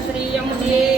Sri Yamune